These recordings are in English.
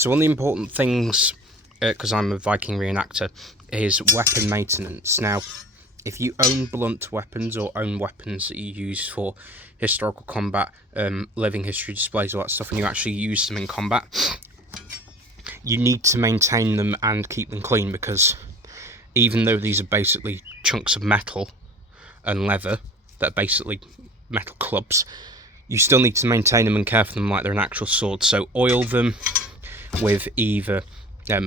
So one of the important things, because I'm a Viking reenactor, is weapon maintenance. Now, if you own blunt weapons or own weapons that you use for historical combat, living history displays, all that stuff, and you actually use them in combat, you need to maintain them and keep them clean, because even though these are basically chunks of metal and leather that are basically metal clubs, you still need to maintain them and care for them like they're an actual sword. So oil them with either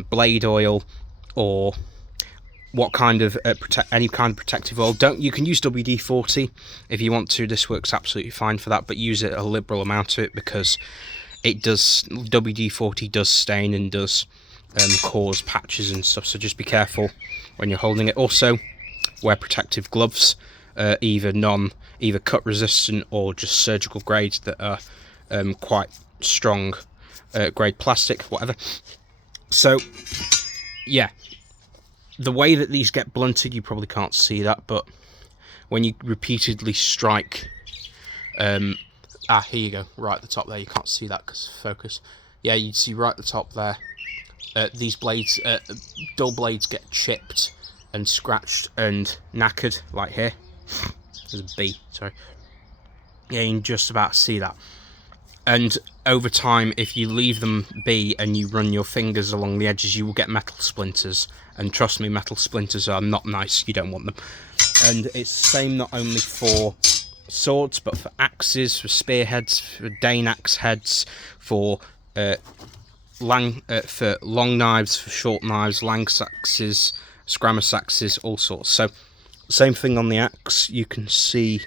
blade oil or what kind of any kind of protective oil. You can use WD-40 if you want to. This works absolutely fine for that, but use a liberal amount of it, because WD-40 does stain and does cause patches and stuff. So just be careful when you're holding it. Also, wear protective gloves, either cut resistant or just surgical grade that are quite strong, grade plastic, whatever. So yeah, the way that these get blunted, you probably can't see that, but when you repeatedly strike, here you go, right at the top there, you can't see that because of focus. Yeah, you'd see right at the top there, these blades, dull blades get chipped and scratched and knackered, like here. There's a B, sorry. Yeah, you can just about see that. And over time, if you leave them be and you run your fingers along the edges, you will get metal splinters. And trust me, metal splinters are not nice, you don't want them. And it's the same not only for swords, but for axes, for spearheads, for Dane axe heads, for long knives, for short knives, lang axes, scrammus axes, all sorts. So same thing on the axe. You can see,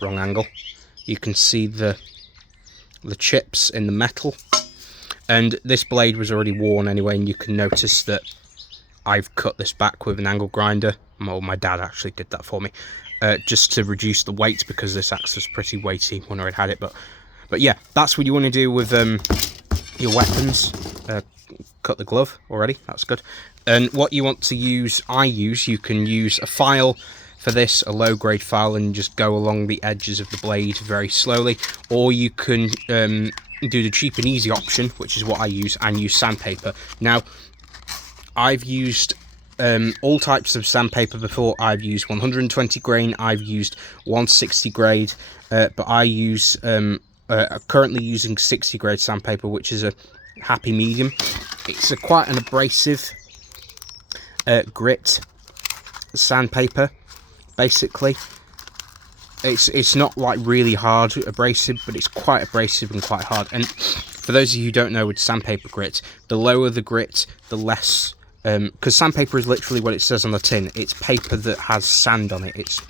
wrong angle, you can see the chips in the metal, and this blade was already worn anyway, and you can notice that I've cut this back with an angle grinder. Well, my dad actually did that for me, just to reduce the weight, because this axe was pretty weighty when I had it. But yeah, that's what you want to do with your weapons. Cut the glove already, that's good. And what you want to use, you can use a file for this, a low grade file, and just go along the edges of the blade very slowly, or you can do the cheap and easy option, which is what I use, and use sandpaper. Now, I've used all types of sandpaper before. I've used 120 grain, I've used 160 grade, but I use currently using 60 grade sandpaper, which is a happy medium. It's quite an abrasive grit sandpaper. Basically, it's not like really hard abrasive, but it's quite abrasive and quite hard. And for those of you who don't know, with sandpaper grit, the lower the grit, the less, because sandpaper is literally what it says on the tin. It's paper that has sand on it.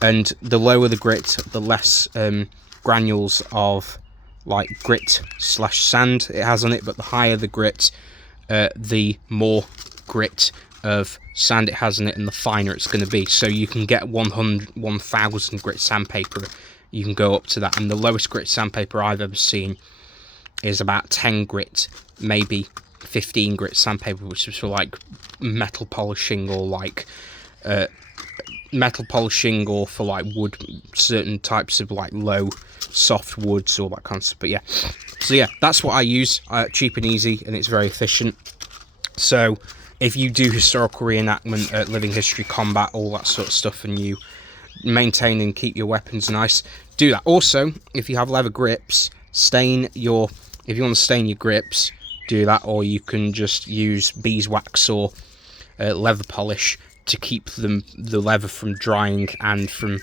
And the lower the grit, the less granules of like grit / sand it has on it. But the higher the grit, the more grit of sand it has in it, and the finer it's going to be. So you can get 1000 grit sandpaper, you can go up to that, and the lowest grit sandpaper I've ever seen is about 10 grit, maybe 15 grit sandpaper, which is for like metal polishing, or like for like wood, certain types of like low soft woods, all that kind of stuff. But yeah, so yeah, that's what I use. Cheap and easy, and it's very efficient. So if you do historical reenactment, living history, combat, all that sort of stuff, and you maintain and keep your weapons nice, do that. Also, if you have leather grips, if you want to stain your grips, do that, or you can just use beeswax or leather polish to keep the leather from drying and from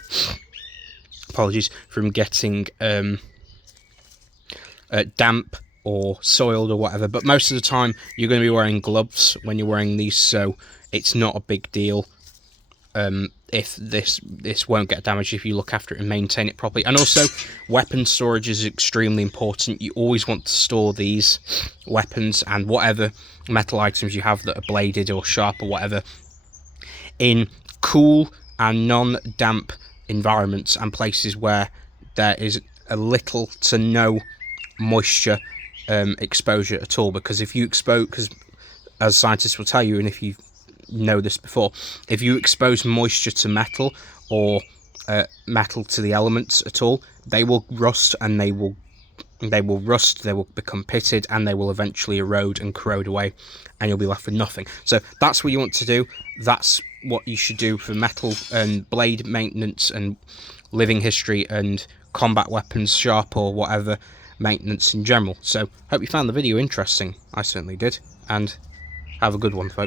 getting damp or soiled or whatever. But most of the time you're going to be wearing gloves when you're wearing these, so it's not a big deal if this won't get damaged if you look after it and maintain it properly. And also, weapon storage is extremely important. You always want to store these weapons and whatever metal items you have that are bladed or sharp or whatever in cool and non-damp environments, and places where there is a little to no moisture exposure at all. Because if you because as scientists will tell you, and if you know this before, if you expose moisture to metal, or metal to the elements at all, they will rust and they will they will rust, they will become pitted, and they will eventually erode and corrode away, and you'll be left with nothing. So that's what you want to do. That's what you should do for metal and blade maintenance and living history and combat weapons, sharp or whatever, maintenance in general. So hope you found the video interesting. I certainly did, and have a good one, folks.